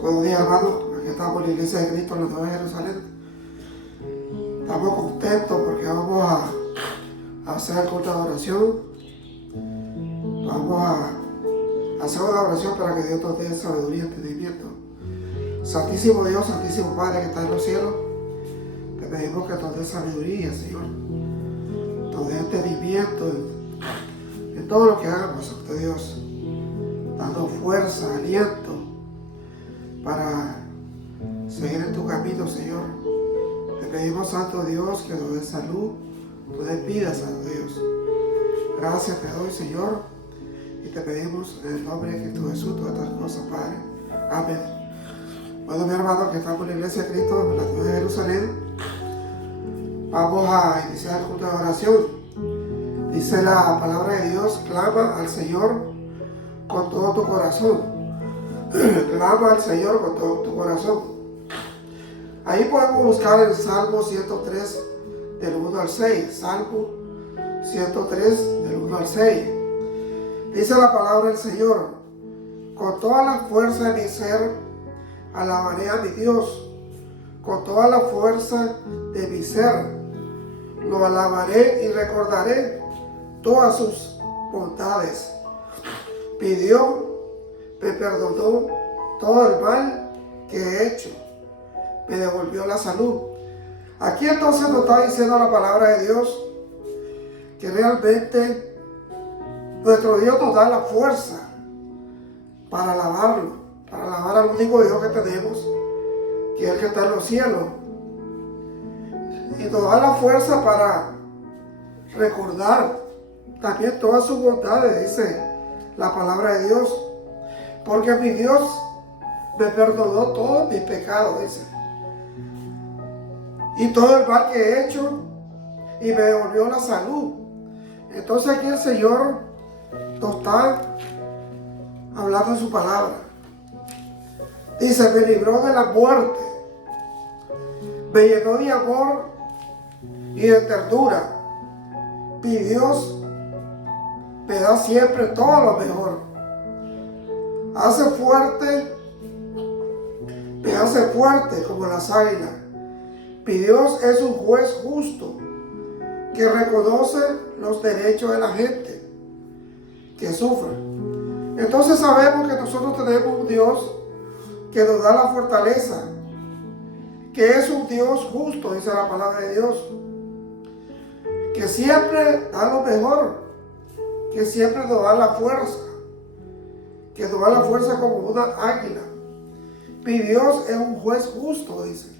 Buenos días, hermanos. Aquí estamos en la Iglesia de Cristo en la Nueva Jerusalén. Estamos contentos porque vamos a hacer el culto de oración. Vamos a hacer una oración para que Dios nos dé sabiduría y entendimiento. Santísimo Dios, Santísimo Padre que está en los cielos, te pedimos que nos dé sabiduría, Señor. Nos dé entendimiento en todo lo que hagamos, Santo Dios. Dando fuerza, aliento para seguir en tu camino, Señor. Te pedimos, Santo Dios, que nos dé salud, nos dé vida, Santo Dios. Gracias te doy, Señor, y te pedimos en el nombre de Cristo Jesús todas estas cosas, Padre. Amén. Bueno, mi hermano, que estamos en la Iglesia de Cristo en la Nueva Jerusalén, vamos a iniciar el culto de oración. Dice la palabra de Dios: clama al Señor con todo tu corazón. Clama al Señor con todo tu corazón. Ahí podemos buscar el Salmo 103 del 1 al 6. Salmo 103 del 1 al 6. Dice la palabra del Señor: con toda la fuerza de mi ser alabaré a mi Dios. Con toda la fuerza de mi ser lo alabaré y recordaré todas sus bondades. Pidió, me perdonó todo el mal que he hecho, me devolvió la salud. Aquí entonces nos está diciendo la palabra de Dios que realmente nuestro Dios nos da la fuerza para alabarlo, para alabar al único Dios que tenemos, que es el que está en los cielos. Y nos da la fuerza para recordar también todas sus bondades, dice la palabra de Dios. Porque mi Dios me perdonó todos mis pecados, dice, y todo el mal que he hecho, y me devolvió la salud. Entonces aquí el Señor nos está hablando en su palabra. Dice: me libró de la muerte, me llenó de amor y de ternura. Mi Dios me da siempre todo lo mejor. Me hace fuerte como las águilas. Mi Dios es un juez justo que reconoce los derechos de la gente que sufre. Entonces sabemos que nosotros tenemos un Dios que nos da la fortaleza, que es un Dios justo, dice la palabra de Dios, que siempre da lo mejor, que siempre nos da la fuerza, que nos da la fuerza como una águila. Mi Dios es un juez justo, dice,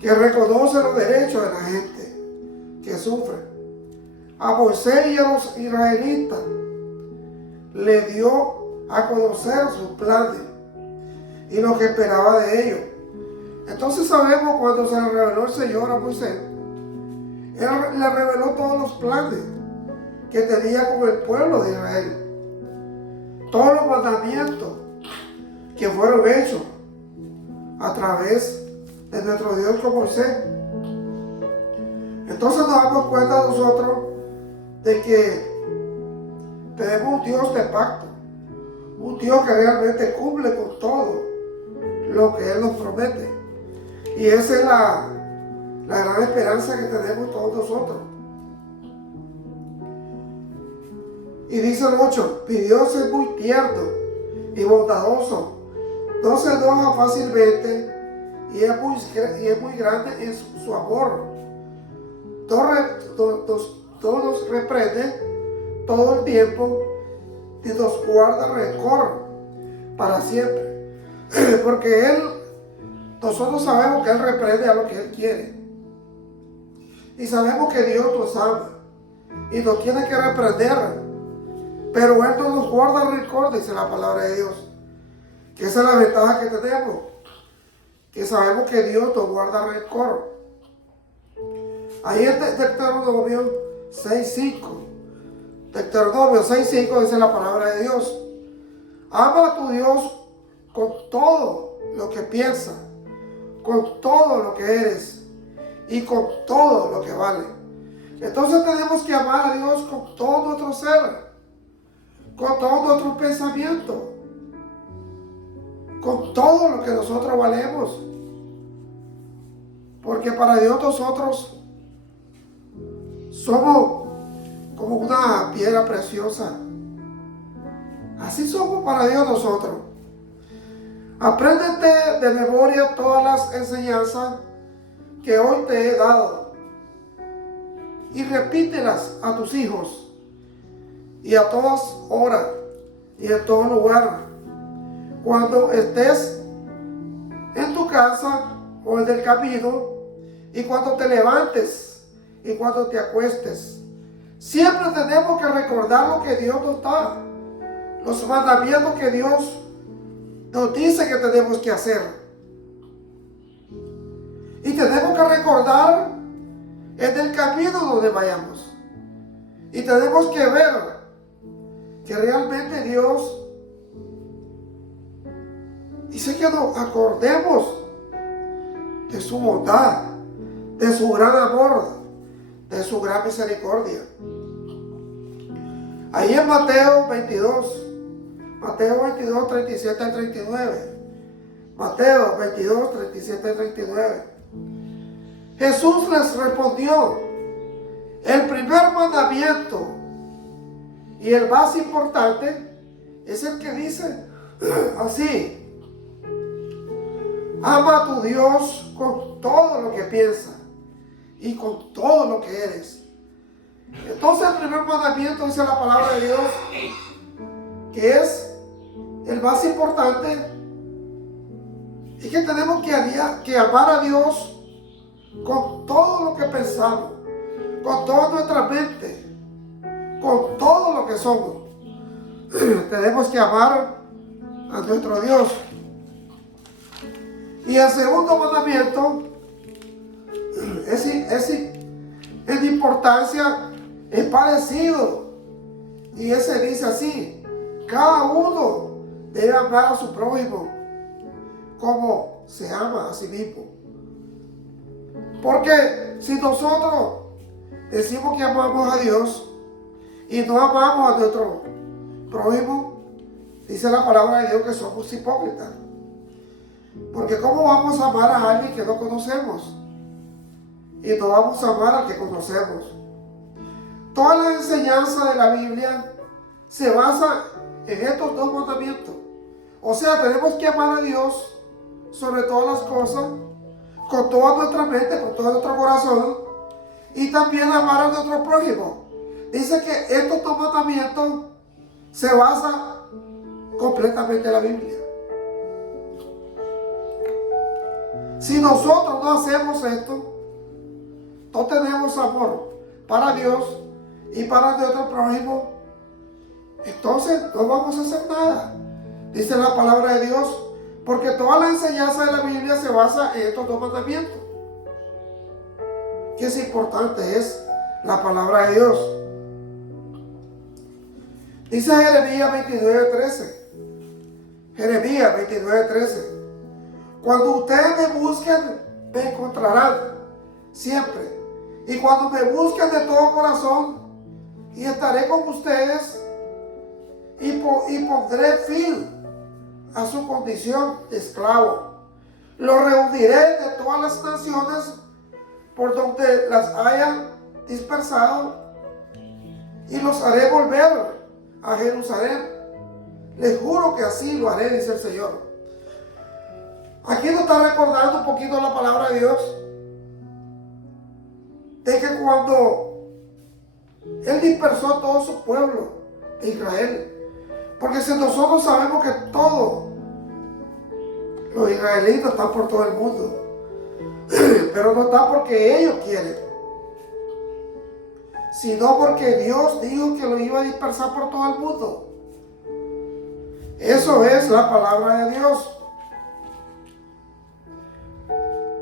que reconoce los derechos de la gente que sufre. A Moisés y a los israelitas le dio a conocer sus planes y lo que esperaba de ellos. Entonces sabemos, cuando se le reveló el Señor a Moisés, Él le reveló todos los planes que tenía con el pueblo de Israel, todos los mandamientos que fueron hechos a través de nuestro Dios con Moisés. Entonces nos damos cuenta nosotros de que tenemos un Dios de pacto, un Dios que realmente cumple con todo lo que Él nos promete. Y esa es la gran esperanza que tenemos todos nosotros. Y dice el 8: mi Dios es muy tierno y bondadoso, no se enoja fácilmente y es muy grande en su amor. Todo nos reprende todo el tiempo y nos guarda rencor para siempre. Porque nosotros sabemos que Él reprende a lo que Él quiere. Y sabemos que Dios nos ama y nos tiene que reprender. Pero Él no nos guarda rencor, dice la palabra de Dios. Que esa es la ventaja que tenemos, que sabemos que Dios nos guarda rencor. Ahí en Deuteronomio 6:5. Deuteronomio 6:5 dice la palabra de Dios: ama a tu Dios con todo lo que piensas, con todo lo que eres y con todo lo que vale. Entonces tenemos que amar a Dios con todo nuestro ser, con todo nuestro pensamiento, con todo lo que nosotros valemos. Porque para Dios nosotros somos como una piedra preciosa. Así somos para Dios nosotros. Apréndete de memoria todas las enseñanzas que hoy te he dado y repítelas a tus hijos y a todas horas y en todo lugar. Cuando estés en tu casa o en el camino y cuando te levantes y cuando te acuestes, siempre tenemos que recordar lo que Dios nos da, los mandamientos que Dios nos dice que tenemos que hacer. Y tenemos que recordar en el camino donde vayamos. Y tenemos que ver que realmente Dios dice que nos acordemos de su bondad, de su gran amor, de su gran misericordia. Ahí en Mateo 22, 37 al 39. Mateo 22, 37 al 39. Jesús les respondió: el primer mandamiento y el más importante es el que dice así: ama a tu Dios con todo lo que piensas y con todo lo que eres. Entonces el primer mandamiento, dice la palabra de Dios, que es el más importante, y que tenemos que amar a Dios con todo lo que pensamos, con toda nuestra mente, con todo lo que somos. Tenemos que amar a nuestro Dios. Y el segundo mandamiento en importancia es parecido, y ese dice así: cada uno debe amar a su prójimo como se ama a sí mismo. Porque si nosotros decimos que amamos a Dios y no amamos a nuestro prójimo, dice la palabra de Dios que somos hipócritas. Porque ¿cómo vamos a amar a alguien que no conocemos? Y no vamos a amar al que conocemos. Toda la enseñanza de la Biblia se basa en estos dos mandamientos. O sea, tenemos que amar a Dios sobre todas las cosas, con toda nuestra mente, con todo nuestro corazón, y también amar a nuestro prójimo. Dice que estos dos mandamientos se basan completamente en la Biblia. Si nosotros no hacemos esto, no tenemos amor para Dios y para nuestro prójimo, entonces no vamos a hacer nada. Dice la palabra de Dios, porque toda la enseñanza de la Biblia se basa en estos dos mandamientos. Qué es importante es la palabra de Dios. Dice Jeremías 29:13. Jeremías 29:13. Cuando ustedes me busquen, me encontrarán siempre. Y cuando me busquen de todo corazón, y estaré con ustedes, y pondré fin a su condición de esclavo. Los reuniré de todas las naciones por donde las hayan dispersado, y los haré volver a Jerusalén. Les juro que así lo haré, dice el Señor. Aquí nos está recordando un poquito la palabra de Dios, de que cuando Él dispersó a todo su pueblo de Israel, porque si nosotros sabemos que todos los israelitas están por todo el mundo, pero no están porque ellos quieren, sino porque Dios dijo que lo iba a dispersar por todo el mundo. Eso es la palabra de Dios.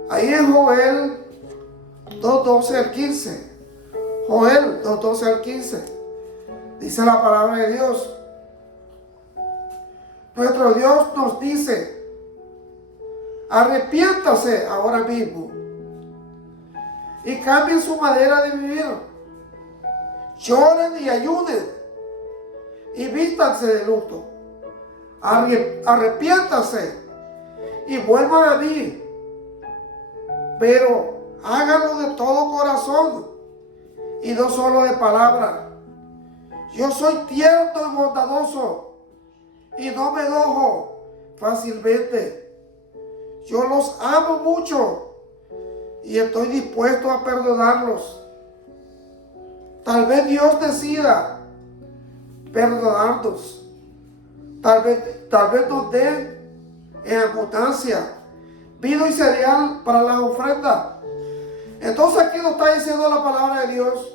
Ahí en Joel 2:12 al 15. Joel 2:12 al 15. Dice la palabra de Dios. Nuestro Dios nos dice: arrepiéntase ahora mismo y cambien su manera de vivir. Lloren y ayunen y vístanse de luto. Arrepiéntase y vuelvan a mí, pero háganlo de todo corazón y no solo de palabra. Yo soy tierno y bondadoso y no me enojo fácilmente. Yo los amo mucho y estoy dispuesto a perdonarlos. Tal vez Dios decida perdonarnos. Tal vez nos dé en abundancia vino y cereal para las ofrendas. Entonces aquí nos está diciendo la palabra de Dios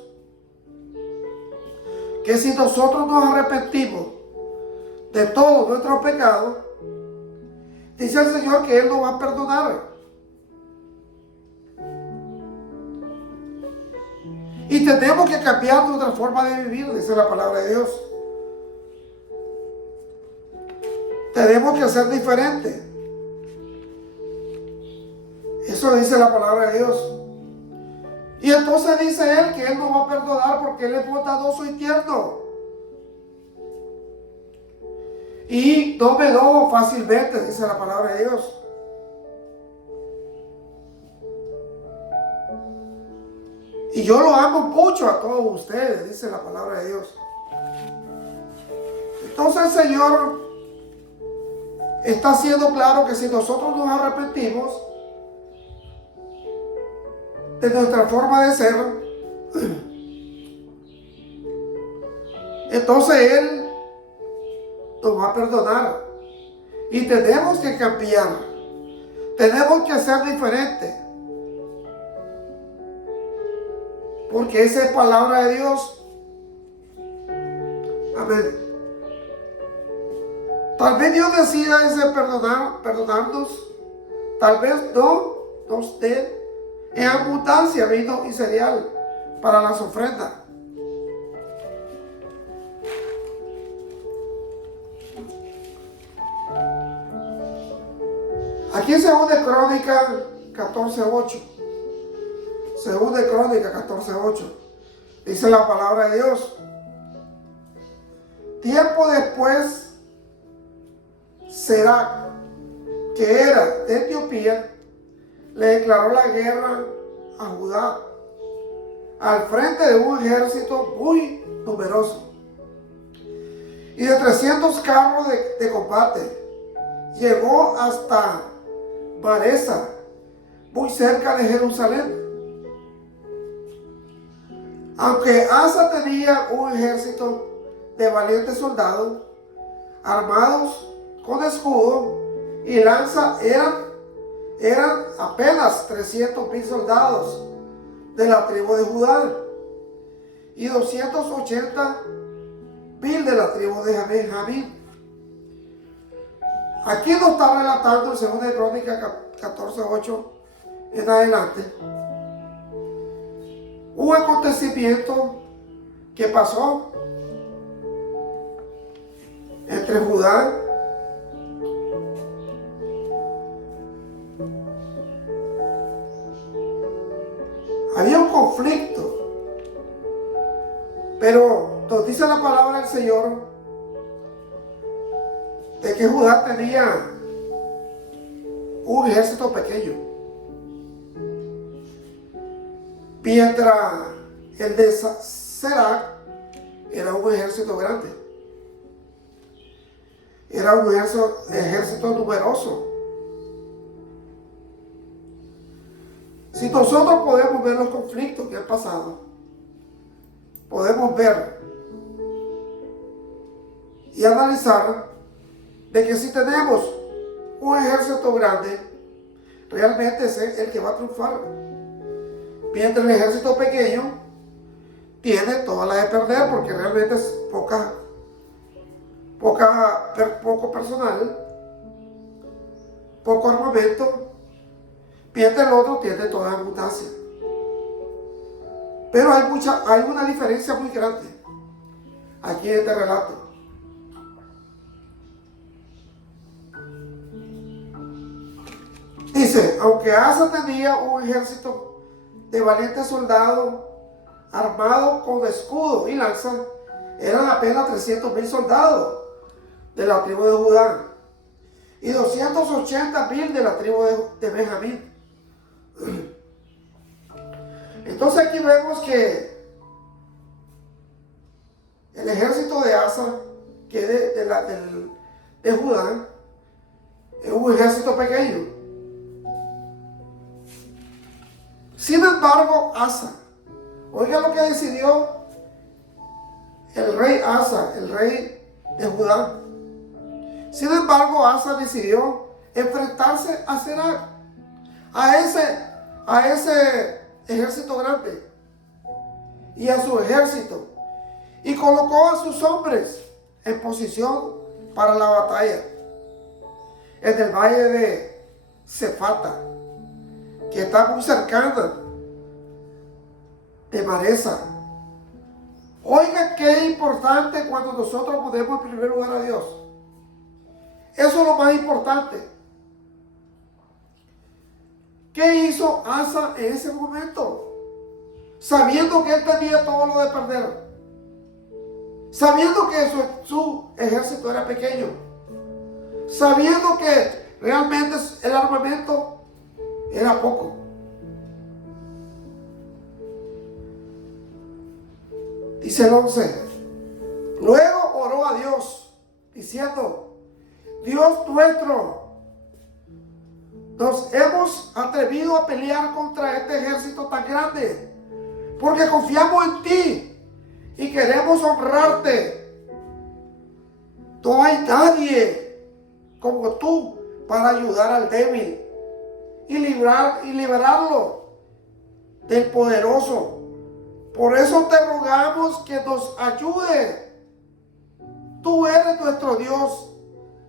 que si nosotros nos arrepentimos de todos nuestros pecados, dice el Señor que Él nos va a perdonar. Y tenemos que cambiar nuestra forma de vivir, dice la palabra de Dios. Tenemos que ser diferentes. Eso dice la palabra de Dios. Y entonces dice Él que Él nos va a perdonar porque Él es bondadoso y tierno. Y no me enojo fácilmente, dice la palabra de Dios. Y yo lo amo mucho a todos ustedes, dice la palabra de Dios. Entonces el Señor está haciendo claro que si nosotros nos arrepentimos de nuestra forma de ser, entonces Él nos va a perdonar. Y tenemos que cambiar. Tenemos que ser diferentes. Porque esa es palabra de Dios. Amén. Tal vez Dios decida ese perdonarnos. Tal vez no nos dé en abundancia vino y cereal para las ofrendas. Aquí en 2 Crónicas 14:8. 2 Crónicas 14:8. Dice la palabra de Dios. Tiempo después, Serac, que era de Etiopía, le declaró la guerra a Judá al frente de un ejército muy numeroso y de 300 carros de combate. Llegó hasta Maresa, muy cerca de Jerusalén. Aunque Asa tenía un ejército de valientes soldados armados con escudo y lanza, eran apenas 300,000 soldados de la tribu de Judá y 280,000 de la tribu de Benjamín. Aquí nos está relatando en 2 Crónicas 14:8 en adelante un acontecimiento que pasó entre Judá había un conflicto, pero nos dice la palabra del Señor de que Judá tenía un ejército pequeño, mientras el de Serac era un ejército grande, era un ejército numeroso. Si nosotros podemos ver los conflictos que han pasado, podemos ver y analizar de que si tenemos un ejército grande, realmente es el que va a triunfar. Mientras el ejército pequeño tiene toda la de perder porque realmente es poco personal, poco armamento, mientras el otro tiene toda la abundancia. Pero hay una diferencia muy grande aquí en este relato. Dice, aunque Asa tenía un ejército de valientes soldados armados con escudo y lanza, eran apenas 300,000 soldados de la tribu de Judá y 280,000 de la tribu de Benjamín. Entonces aquí vemos que el ejército de Asa, que de Judá, es un ejército pequeño. Sin embargo, Asa, oiga lo que decidió el rey Asa, el rey de Judá. Sin embargo, Asa decidió enfrentarse a Serac, a ese ejército grande y a su ejército, y colocó a sus hombres en posición para la batalla en el valle de Cefata, que está muy cercana de Maresa. Oiga qué importante cuando nosotros ponemos en primer lugar a Dios. Eso es lo más importante. ¿Qué hizo Asa en ese momento? Sabiendo que él tenía todo lo de perder. Sabiendo que su ejército era pequeño. Sabiendo que realmente el armamento era poco. Dice el 11. Luego oró a Dios, diciendo: Dios nuestro, nos hemos atrevido a pelear contra este ejército tan grande, porque confiamos en ti y queremos honrarte. No hay nadie como tú para ayudar al débil y liberarlo del poderoso. Por eso te rogamos que nos ayude. Tú eres nuestro Dios.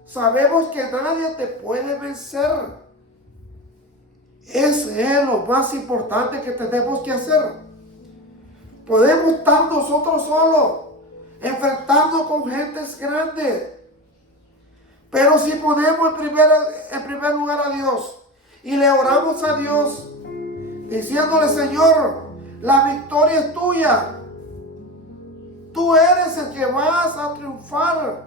Sabemos que nadie te puede vencer. Ese es lo más importante que tenemos que hacer. Podemos estar nosotros solos, enfrentando con gentes grandes. Pero si ponemos en primer lugar a Dios y le oramos a Dios, diciéndole: Señor, la victoria es tuya. Tú eres el que vas a triunfar,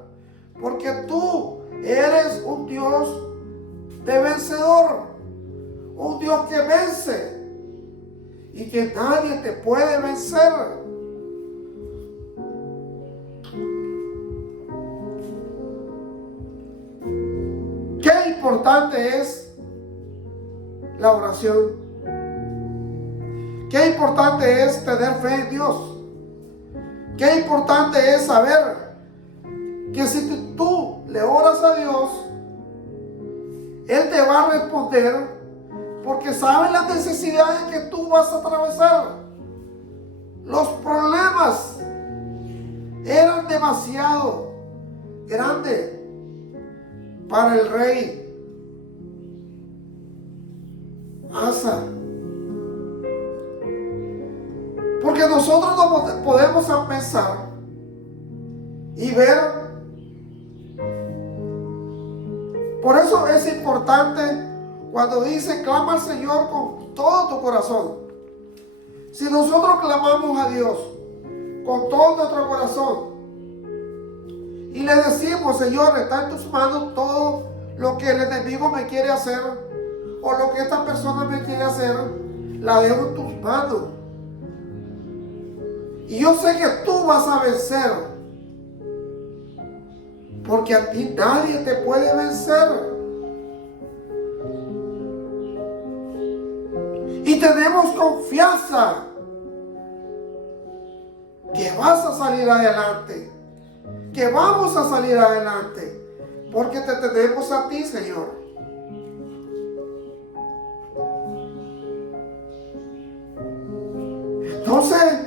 porque tú eres un Dios de vencedor, un Dios que vence y que nadie te puede vencer. Qué importante es la oración. Qué importante es tener fe en Dios. Qué importante es saber que si tú le oras a Dios, Él te va a responder, porque sabe las necesidades que tú vas a atravesar. Los problemas eran demasiado grandes para el rey Asa. Porque nosotros no podemos pensar y ver. Por eso es importante cuando dice: clama al Señor con todo tu corazón. Si nosotros clamamos a Dios con todo nuestro corazón y le decimos: Señor, está en tus manos todo lo que el enemigo me quiere hacer o lo que esta persona me quiere hacer, la dejo en tus manos. Y yo sé que tú vas a vencer, porque a ti nadie te puede vencer. Y tenemos confianza que vas a salir adelante, que vamos a salir adelante, porque te tenemos a ti, Señor. Entonces,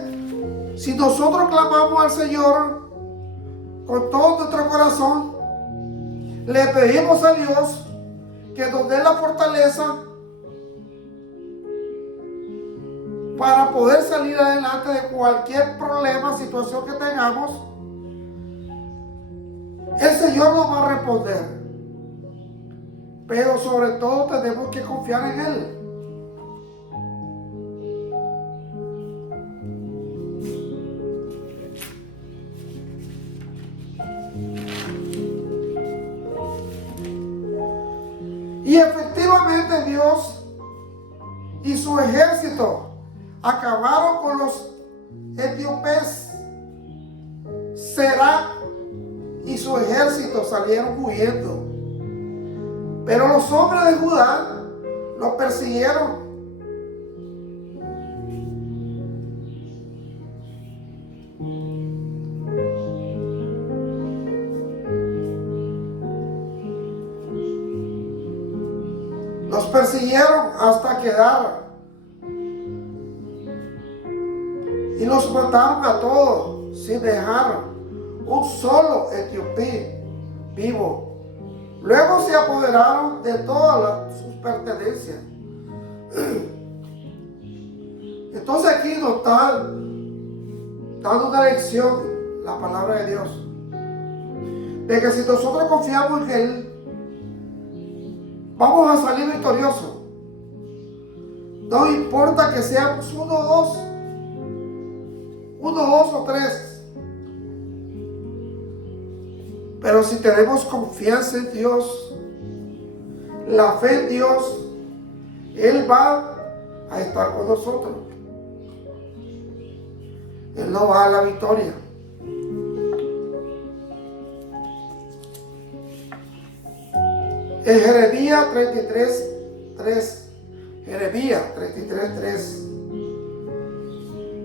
si nosotros clamamos al Señor con todo nuestro corazón, le pedimos a Dios que nos dé la fortaleza para poder salir adelante de cualquier problema, situación que tengamos, el Señor nos va a responder. Pero sobre todo tenemos que confiar en Él. Y efectivamente Dios y su ejército acabaron con los etíopes. Serac y su ejército salieron huyendo. Pero los hombres de Judá los persiguieron. Los persiguieron hasta quedar. Y los mataron a todos, sin dejar un solo etíope vivo. Luego se apoderaron de todas sus pertenencias. Entonces aquí nos está dando una lección la palabra de Dios, de que si nosotros confiamos en Él, vamos a salir victoriosos. No importa que seamos uno, dos o tres. Pero si tenemos confianza en Dios, la fe en Dios, Él va a estar con nosotros. Él nos va a la victoria. En Jeremías 33:3. Jeremías 33:3.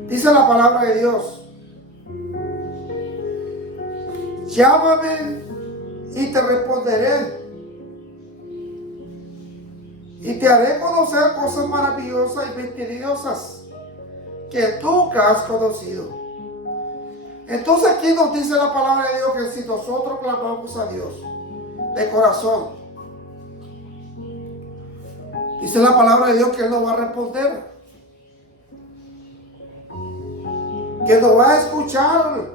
Dice la palabra de Dios: llámame y te responderé, y te haré conocer cosas maravillosas y misteriosas que nunca has conocido. Entonces aquí nos dice la palabra de Dios que si nosotros clamamos a Dios de corazón, dice la palabra de Dios que Él nos va a responder, que nos va a escuchar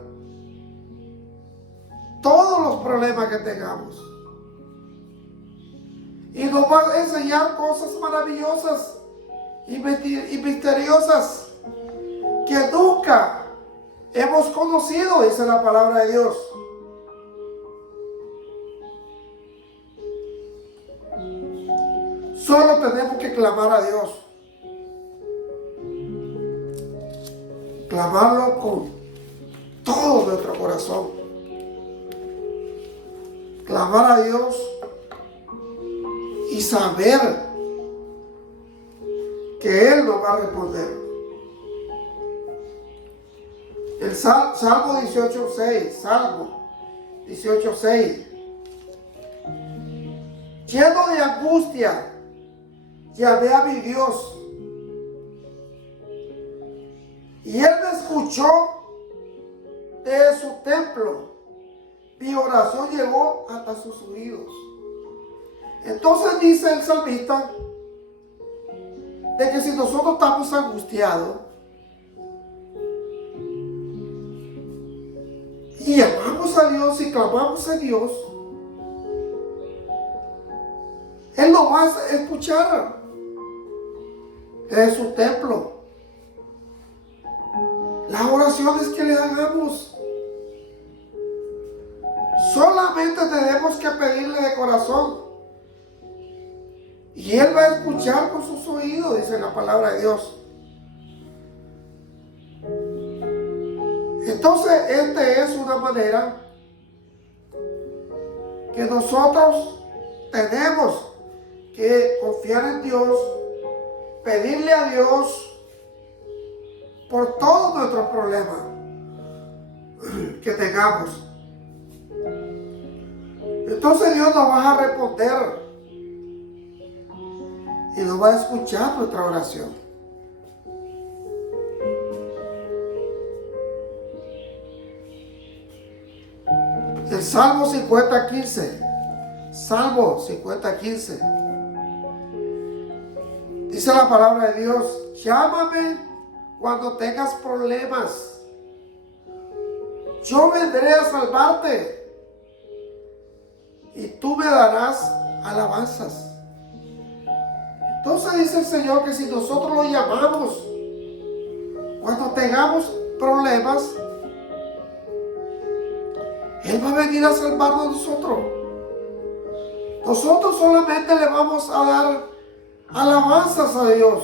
todos los problemas que tengamos, y nos va a enseñar cosas maravillosas y misteriosas que nunca hemos conocido, dice la palabra de Dios. Solo tenemos que clamar a Dios. Clamarlo con todo nuestro corazón. Clamar a Dios y saber que Él nos va a responder. El Salmo 18:6. Salmo 18:6. Lleno de angustia, llamé a mi Dios, y Él me escuchó de su templo. Mi oración llegó hasta sus oídos. Entonces dice el salmista de que si nosotros estamos angustiados y amamos a Dios y clamamos a Dios, Él nos va a escuchar en su templo. Las oraciones que le hagamos, solamente tenemos que pedirle de corazón, y Él va a escuchar con sus oídos, dice la palabra de Dios. Entonces, esta es una manera que nosotros tenemos que confiar en Dios, pedirle a Dios por todos nuestros problemas que tengamos. Entonces Dios nos va a responder y nos va a escuchar nuestra oración. El Salmo 50:15. Salmo 50:15. Dice la palabra de Dios: llámame cuando tengas problemas, yo vendré a salvarte y tú me darás alabanzas. Entonces dice el Señor que si nosotros lo llamamos cuando tengamos problemas, Él va a venir a salvarnos a nosotros. Nosotros solamente le vamos a dar alabanzas a Dios,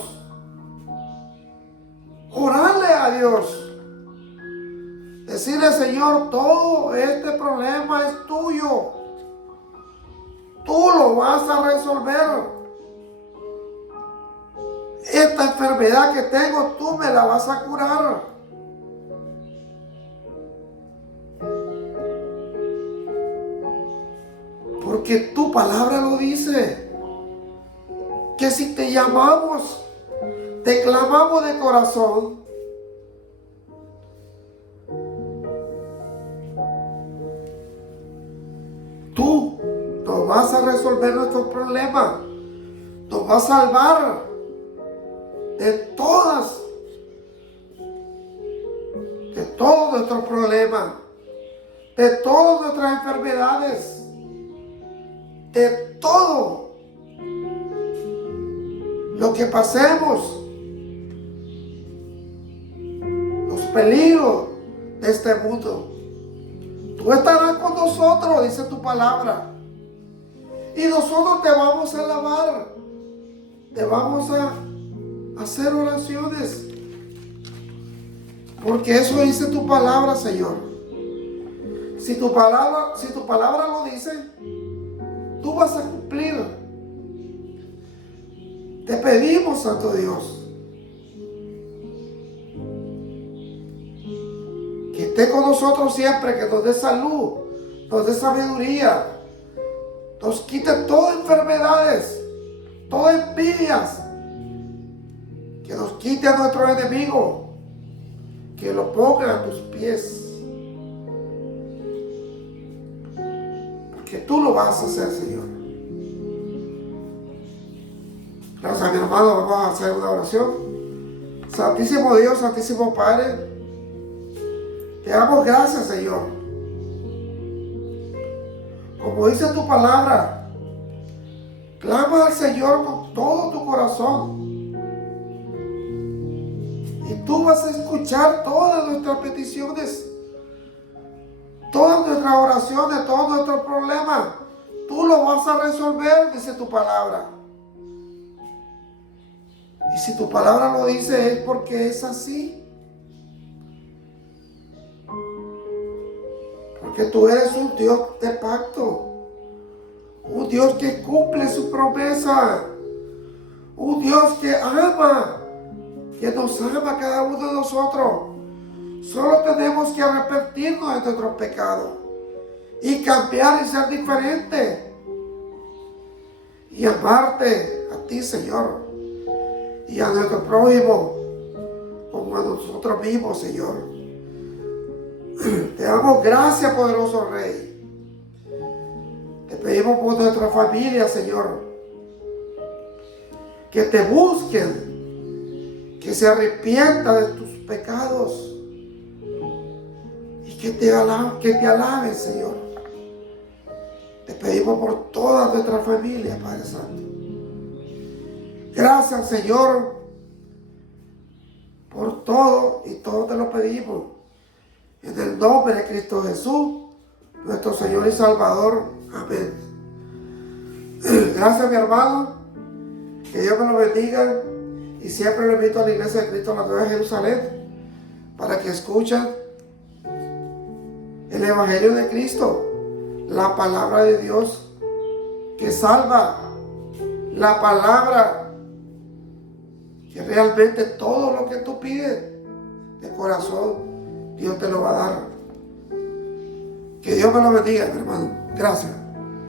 orarle a Dios, decirle: Señor, todo este problema es tuyo, tú lo vas a resolver. Esta enfermedad que tengo, tú me la vas a curar. Porque tu palabra lo dice, que si te llamamos, te clamamos de corazón, tú nos vas a resolver nuestros problemas, nos vas a salvar de todos nuestros problemas, de todas nuestras enfermedades, de todo lo que pasemos, los peligros de este mundo. Tú estarás con nosotros, dice tu palabra, y nosotros te vamos a alabar, te vamos a hacer oraciones, porque eso dice tu palabra, Señor. Si tu palabra lo dice, tú vas a cumplir. Te pedimos, Santo Dios, que esté con nosotros siempre, que nos dé salud, nos dé sabiduría, nos quite todas enfermedades, todas envidias, que nos quite a nuestro enemigo, que lo ponga a tus pies, porque tú lo vas a hacer, Señor. Gracias, mi hermano. Vamos a hacer una oración. Santísimo Dios, Santísimo Padre, te damos gracias, Señor. Como dice tu palabra, clama al Señor con todo tu corazón, y tú vas a escuchar todas nuestras peticiones, todas nuestras oraciones, todos nuestros problemas. Tú lo vas a resolver, dice tu palabra. Y si tu palabra lo dice, es porque es así. Porque tú eres un Dios de pacto, un Dios que cumple su promesa, un Dios que ama, que nos ama a cada uno de nosotros. Solo tenemos que arrepentirnos de nuestros pecados y cambiar y ser diferentes y amarte a ti, Señor, y a nuestro prójimo como a nosotros mismos, Señor. Te damos gracias, poderoso Rey. Te pedimos por nuestra familia, Señor, que te busquen, que se arrepientan de tus pecados y que te alaben, Señor. Te pedimos por toda nuestra familia, Padre Santo. Gracias, Señor, por todo, y todo te lo pedimos en el nombre de Cristo Jesús, nuestro Señor y Salvador. Amén. Gracias, mi hermano. Que Dios me lo bendiga. Y siempre lo invito a la Iglesia de Cristo, la Nueva Jerusalén, para que escuchen el Evangelio de Cristo, la palabra de Dios que salva, la palabra que realmente todo lo que tú pides de corazón, Dios te lo va a dar. Que Dios me lo bendiga, mi hermano. Gracias.